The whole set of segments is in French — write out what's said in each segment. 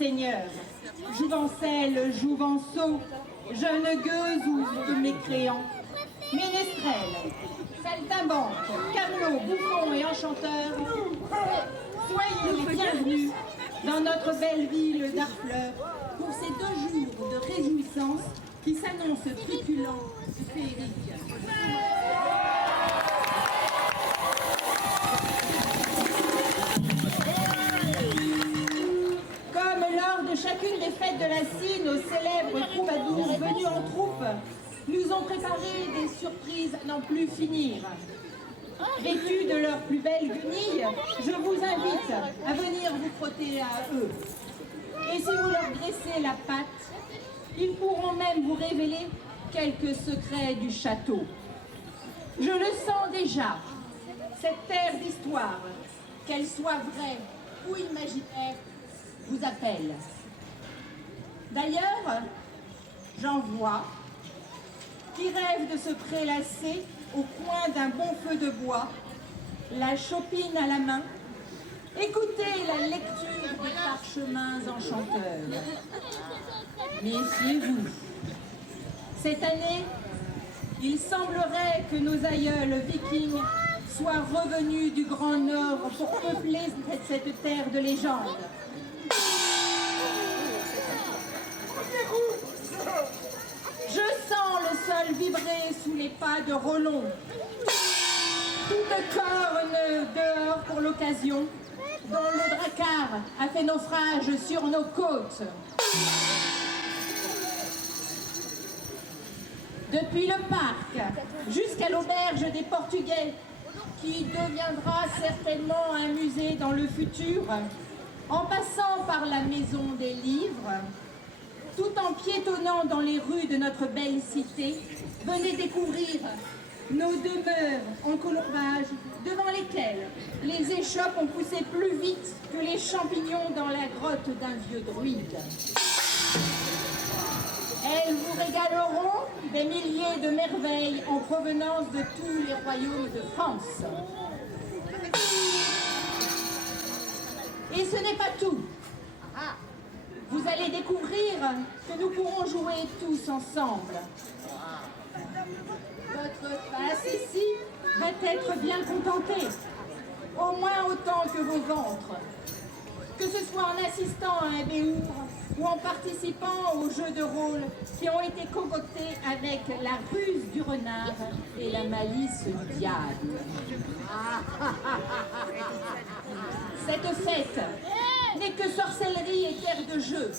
seigneur, jouvencelle, jouvenceau, jeune gueuse ou mécréant, ménestrel, saltimbanque, camelot, bouffon et enchanteur, soyez les bienvenus dans notre belle ville d'Harfleur pour ces 2 jours de réjouissance qui s'annoncent truculents et féeriques. Comme lors de chacune des fêtes de la Cine, nos célèbres troubadours venus en troupe nous ont préparé des surprises à n'en plus finir. Vêtus de leurs plus belles guenilles, je vous invite à venir vous frotter à eux. Et si vous leur dressez la patte, ils pourront même vous révéler quelques secrets du château. Je le sens déjà, cette terre d'histoire, qu'elle soit vraie ou imaginaire, vous appelle. D'ailleurs, j'en vois qui rêvent de se prélasser au coin d'un bon feu de bois, la chopine à la main, écoutez la lecture des parchemins enchanteurs. Méfiez-vous. Cette année, il semblerait que nos aïeuls vikings soient revenus du Grand Nord pour peupler cette terre de légende. Je sens le sol vibrer sous les pas de Rollon. Toute corne dehors pour l'occasion, dont le dracar a fait naufrage sur nos côtes. Depuis le parc jusqu'à l'auberge des Portugais, qui deviendra certainement un musée dans le futur, en passant par la maison des livres, tout en piétonnant dans les rues de notre belle cité, venez découvrir nos demeures en colombage, devant lesquelles les échoppes ont poussé plus vite que les champignons dans la grotte d'un vieux druide. Elles vous régaleront des milliers de merveilles en provenance de tous les royaumes de France. Et ce n'est pas tout. Vous allez découvrir que nous pourrons jouer tous ensemble. Votre face ici va être bien contentée, au moins autant que vos ventres. Que ce soit en assistant à un béour ou en participant aux jeux de rôle qui ont été concoctés avec la ruse du renard et la malice du diable. Cette fête n'est que sorcellerie et terre de jeu.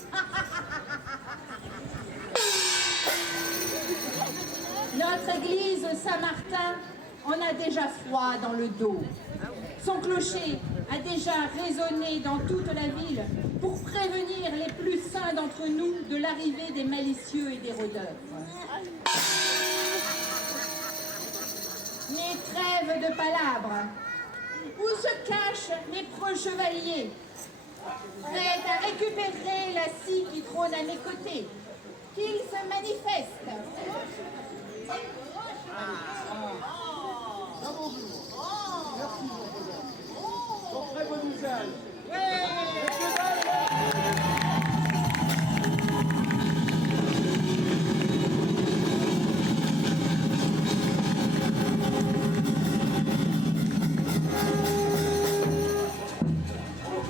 Notre église Saint-Martin en a déjà froid dans le dos. Son clocher a déjà résonné dans toute la ville pour prévenir les plus saints d'entre nous de l'arrivée des malicieux et des rôdeurs. Mais trêve de palabres. Où se cachent mes preux chevaliers, prêts à récupérer la scie qui trône à mes côtés? Qu'ils se manifestent. Très bon usage.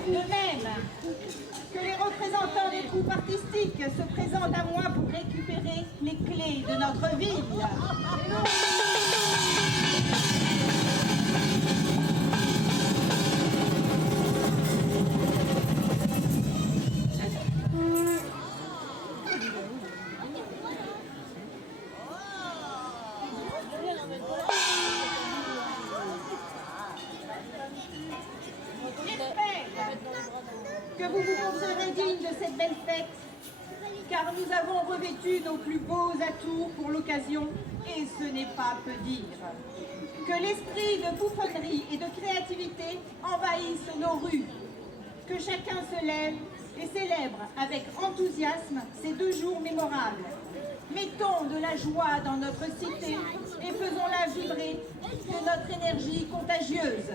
De même que les représentants des troupes artistiques se présentent à moi pour récupérer les clés de notre ville. Que vous vous montrerez digne de cette belle fête, car nous avons revêtu nos plus beaux atours pour l'occasion, et ce n'est pas peu dire. Que l'esprit de bouffonnerie et de créativité envahisse nos rues, que chacun se lève et célèbre avec enthousiasme ces 2 jours mémorables. Mettons de la joie dans notre cité et faisons-la vibrer de notre énergie contagieuse.